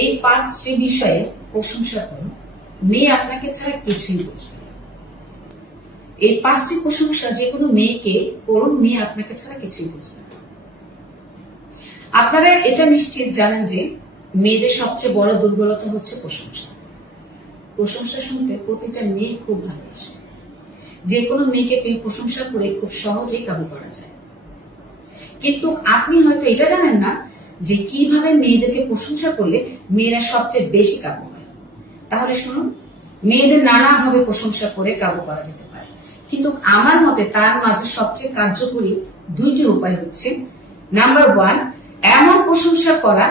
এই 5টি বিষয়ে প্রশংসা করুন, মেয়ে আপনাকে ছাড়া কিছুই বুঝবে না। এই 5টি প্রশংসা যে কোনো মেয়েকে করুন, মেয়ে আপনাকে ছাড়া কিছুই বুঝবে না। আপনারা এটা নিশ্চিত জানেন যে মেয়েদের সবচেয়ে বড় দুর্বলতা হচ্ছে প্রশংসা। প্রশংসা শুনতে প্রতিটা মেয়ে খুব ভালোবাসে। যে কোনো মেয়েকে প্রশংসা করে খুব সহজেই কাবু করা যায়। কিন্তু আপনি হয়তো এটা জানেন না যে কিভাবে মেয়েদেরকে প্রশংসা করলে মেয়েরা সবচেয়ে বেশি কাবু হয়। তাহলে শুনুন, মেয়েদের নানাভাবে প্রশংসা করে কাবু করা যেতে পারে, কিন্তু আমার মতে তার মাঝে সবচেয়ে কার্যকরী 2টি উপায় হচ্ছে: নাম্বার 1, এমন প্রশংসা করা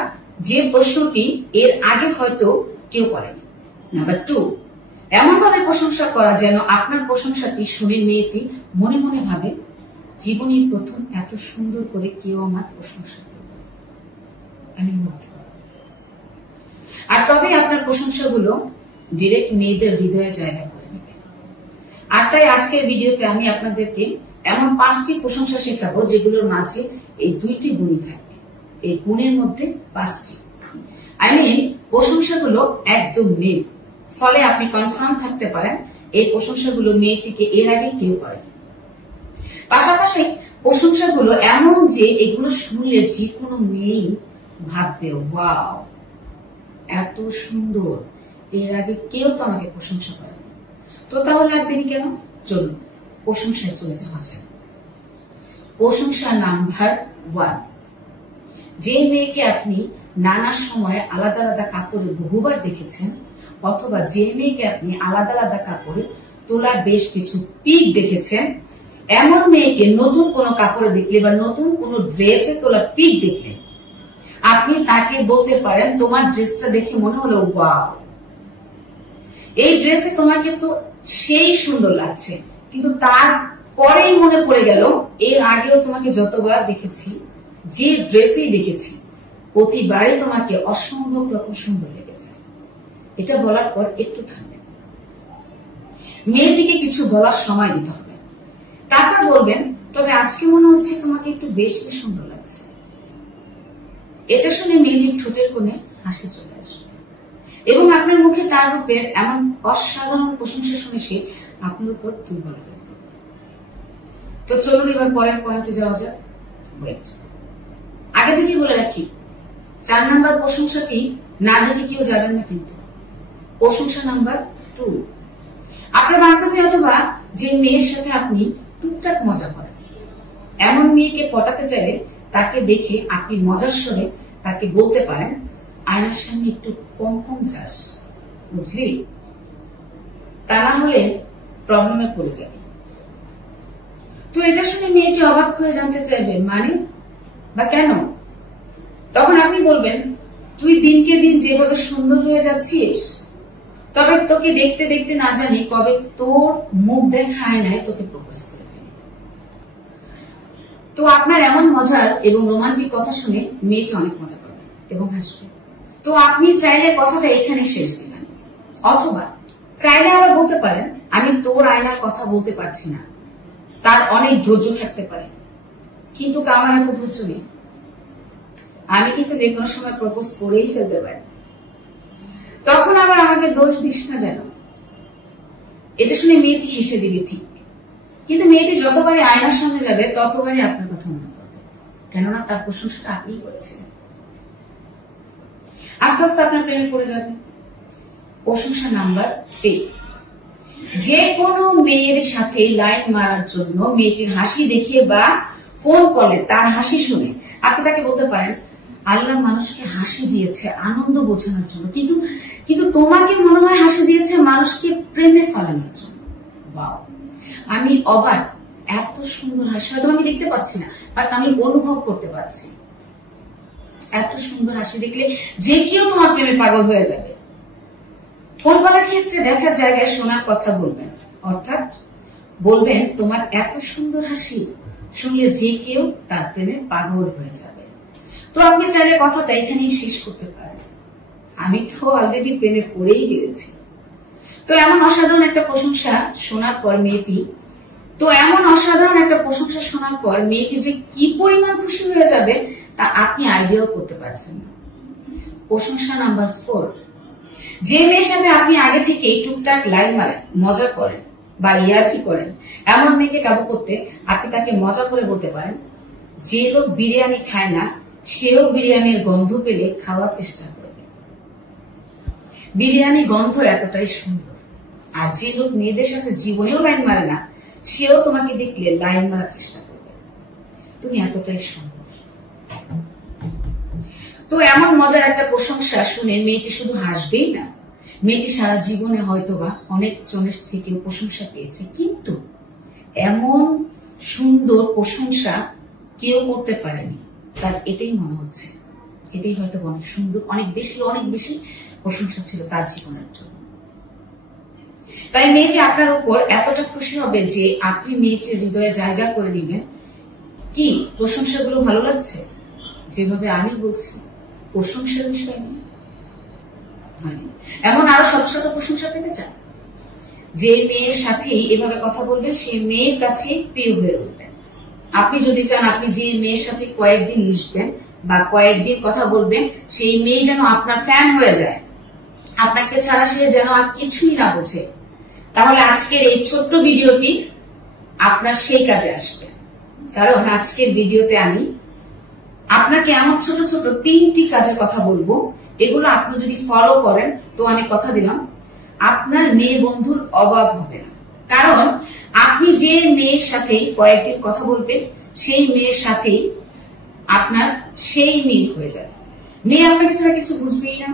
যে প্রশ্নটি এর আগে হয়তো কেউ করেনি। নাম্বার 2, এমন ভাবে প্রশংসা করা যেন আপনার প্রশংসাটি শুনে মেয়েটি মনে মনে ভাবে, জীবনের প্রথম এত সুন্দর করে কেউ আমার প্রশংসা করবে, আমি মুগ্ধ। আর তবে আপনার প্রশংসাগুলো ডিরেক্ট মেয়েদের হৃদয়ে জায়গা করে নেবে। আর তাই আজকের ভিডিওতে আমি আপনাদেরকে এমন 5টি প্রশংসা শেখাবো যেগুলোর মাঝে এই 2টি গুণই থাকবে। এই গুণের মধ্যে 5টি, প্রশংসাগুলো একদম নেই। ফলে আপনি কনফার্ম থাকতে পারেন এই প্রশংসাগুলো মেয়েটিকে এর আগে কেউ করে। পাশাপাশি প্রশংসাগুলো এমন যে এগুলো শুনলে যে কোনো মেয়েই ভাববে, ওয়াও, এত সুন্দর, এর আগে কেউ তো আমাকে প্রশংসা করে। তো তাহলে একদিন কেন, চলুন প্রশংসায় চলে যাওয়া যায়। প্রশংসা নাম্বার 1, যে মেয়েকে আপনি নানা সময়ে আলাদা আলাদা কাপড়ে বহুবার দেখেছেন, অথবা যে মেয়েকে আপনি আলাদা আলাদা কাপড়ে তোলা বেশ কিছু পিক দেখেছেন, এমন মেয়েকে নতুন কোনো কাপড়ে দেখলে বা নতুন কোনো ড্রেসে তোলা পিক দেখলে আপনি তাকে বলতে পারেন, তোমার ড্রেসটা দেখে মনে হলো ওয়াও, এই ড্রেসে তোমাকে তো সেই সুন্দর লাগছে। কিন্তু তার পরেই মনে পড়ে গেল, এর আগেও তোমাকে যতবার দেখেছি, যে ড্রেসেই দেখেছি, প্রতিবারই তোমাকে অসম্ভব রকম সুন্দর লেগেছে। এটা বলার পর একটু থামবেন, মেয়েটিকে কিছু বলার সময় দিতে হবে। তারপর বলবেন, তবে আজকে মনে হচ্ছে তোমাকে একটু বেশি সুন্দর লাগছে। এটা শুনে মেয়েটির ঠোঁটের কোণে হাসি চলে আসবে এবং আপনার মুখে তার রূপের এমন অসাধারণ প্রশংসা শুনে সে আপনার উপর দুর্বল হয়ে পড়বে। তো চলুন এবার পরের পয়েন্টে যাওয়া যাক। ওয়েট, আগে থেকে বলে রাখি, 4 নাম্বার প্রশংসাটি না দেখে কেউ যাবেন না। কিন্তু প্রশংসা নাম্বার 2, আপনার বান্ধবী অথবা যে মেয়ের সাথে আপনি টুকটাক মজা করেন, এমন মেয়েকে পটাতে চাইলে তাকে দেখে আপনি মজার স্বরে তাকে বলতে পারেন, আয়নার সামনে একটু কম কম যাস, বুঝলি? তা না হলে প্রবলেমে পড়ে যাবে। তো এটা শুনে মেয়েটি অবাক হয়ে জানতে চাইবে, মানে বা কেন? তখন আপনি বলবেন, তুই দিনকে দিন যেভাবে সুন্দর হয়ে যাচ্ছিস, তবে তোকে দেখতে দেখতে না জানি কবে তোর মুখ দেখায় নাই তোকে প্রপোজ করে ফেলি। তো আপনার এমন মজার এবং রোমান্টিক কথা শুনে মেয়েটি অনেক মজা পাবে এবং হাসবে। তো আপনি চাইলে কথাটা এখানে শেষ দিবেন, অথবা চাইলে আবার বলতে পারেন, আমি তোর আয়নার কথা বলতে পারছি না, তার অনেক ধৈর্য থাকতে পারে, কিন্তু আমার এত ধৈর্য নেই, আমি কিন্তু যে কোনো সময় প্রপোজ করেই ফেলতে পারি। তখন আবার আমাকে দোষ দিস না যেন। এটা শুনে মেয়েটি হেসে দিবে ঠিক, কিন্তু মেয়েটি যতবারই আয়নার সামনে যাবে ততবারই আপনার কথা মনে পড়বে, কেননা তার প্রশংসাটা আপনিই করেছিলেন। আস্তে আস্তে আপনার প্রেমে পড়ে যাবে। প্রশংসা নাম্বার 3, যে কোনো মেয়ের সাথে লাইন মারার জন্য মেয়েটির হাসি দেখে বা ফোন কলে তার হাসি শুনে আপনি তাকে বলতে পারেন, আল্লাহ মানুষকে হাসি দিয়েছে আনন্দ বোঝানোর জন্য, কিন্তু তোমাকে মনে হয় হাসি দিয়েছে মানুষকে প্রেমে ফেলানোর জন্য। ওয়াও, আমি অবাক, এত সুন্দর হাসি হয়তো আমি দেখতে পাচ্ছি না, বাট আমি অনুভব করতে পারছি। এত সুন্দর হাসি দেখলে যে কেউ তোমার প্রেমে পাগল হয়ে যাবে। ফোন করার ক্ষেত্রে দেখার জায়গায় শোনার কথা বলবেন, অর্থাৎ বলবেন, তোমার এত সুন্দর হাসি শুনলে যে কেউ তার প্রেমে পাগল হয়ে যাবে। তো আপনি চাইলে কথাটা এখানেই শেষ করতে পারেন, আমি তো অলরেডি প্রেমে পড়েই গিয়েছি। তো এমন অসাধারণ একটা প্রশংসা শোনার পর মেয়েটি যে কি পরিমাণ খুশি হয়ে যাবে তা আপনি আইডিয়াও করতে পারছেন না। প্রশংসা নাম্বার 4, যে মেয়ের সাথে আপনি আগে থেকে টুকটাক লাইন মারেন, মজা করেন বা ইয়ার্কি করেন, এমন মেয়েকে কাবু করতে আপনি তাকে মজা করে বলতে পারেন, যে লোক বিরিয়ানি খায় না সেও বিরিয়ানির গন্ধ পেলে খাওয়ার চেষ্টা করবে। বিরিয়ানি গন্ধ এতটাই সুন্দর। আর যে লোক মেয়েদের সাথে জীবনেও লাইন মারে না সেও তোমাকে দেখলে লাইন মারার চেষ্টা করবে। তুমি এতটাই সুন্দর। তো এমন মজার একটা প্রশংসা শুনে মেয়েটি শুধু হাসবেই না, মেয়েটি সারা জীবনে হয়তোবা অনেক জনের থেকেও প্রশংসা পেয়েছে, কিন্তু এমন সুন্দর প্রশংসা কেউ করতে পারেনি। তার এটাই মনে হচ্ছে, এটাই হয়তো অনেক সুন্দর, অনেক বেশি প্রশংসা ছিল তার জীবনের জন্য। তাই মেয়েটি আপনার উপর এতটা খুশি হবে যে আপনি মেয়েটির হৃদয়ে জায়গা করে নেবেন। কি প্রশংসাগুলো ভালো লাগছে? যেভাবে আমি বলছি, প্রশংসার বিষয় নেই, এমন আরো শত শত প্রশংসা পেতে চান। যে মেয়ের সাথেই এভাবে কথা বলবেন সেই মেয়ের কাছে প্রিয় হয়ে উঠবেন। আপনি যদি চান আপনি যে মেয়ের সাথে কয়েকদিন মিশবেন বা কয়েকদিন কথা বলবেন, সেই মেয়ে যেন আপনার ফ্যান হয়ে যায়, আপনাকে ছাড়া সে যেন আর কিছুই না বোঝে, তাহলে আজকের এই ছোট্ট ভিডিওটি আপনার সেই কাজে আসবে। কারণ আজকের ভিডিওতে আমি আপনাকে এমন ছোট ছোট 3টি কাজের কথা বলবো, এগুলো আপনি যদি ফলো করেন তো আমি কথা দিলাম আপনার মেয়ে বন্ধুর অভাব হবে না। কারণ আপনি যে মেয়ের সাথে কয়েকদিন কথা বলবেন সেই মেয়ের সাথেই আপনার সেই মিল হয়ে যাবে। মেয়ে আপনাকে ছাড়া কিছু বুঝবেই না।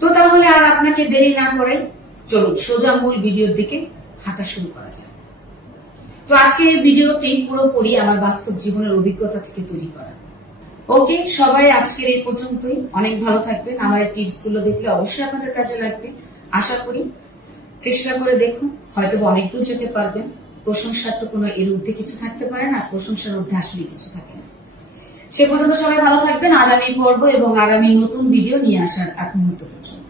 তো তাহলে আর আপনাকে দেরি না করে চলুন সোজা মূল ভিডিওর দিকে হাঁটা শুরু করা যায়। তো আজকে এই ভিডিওটি পুরোপুরি আমার বাস্তব জীবনের অভিজ্ঞতা থেকে তৈরি করা। ওকে, সবাই আজকের এই পর্যন্তই। অনেক ভালো থাকবেন। আমার এই টিপস গুলো দেখলে অবশ্যই আপনাদের কাজে লাগবে আশা করি। চেষ্টা করে দেখুন, হয়তো অনেক দূর যেতে পারবেন। প্রশংসার তো কোনো এর ঊর্ধ্বে কিছু থাকতে পারে না, প্রশংসার ঊর্ধ্বে আসলে কিছু থাকে না। সে পর্যন্ত সবাই ভালো থাকবেন। আগামী পর্ব এবং আগামী নতুন ভিডিও নিয়ে আসার এক মুহূর্ত পর্যন্ত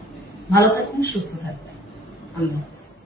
ভালো থাকবেন, সুস্থ থাকবেন। আল্লাহ হাফেজ।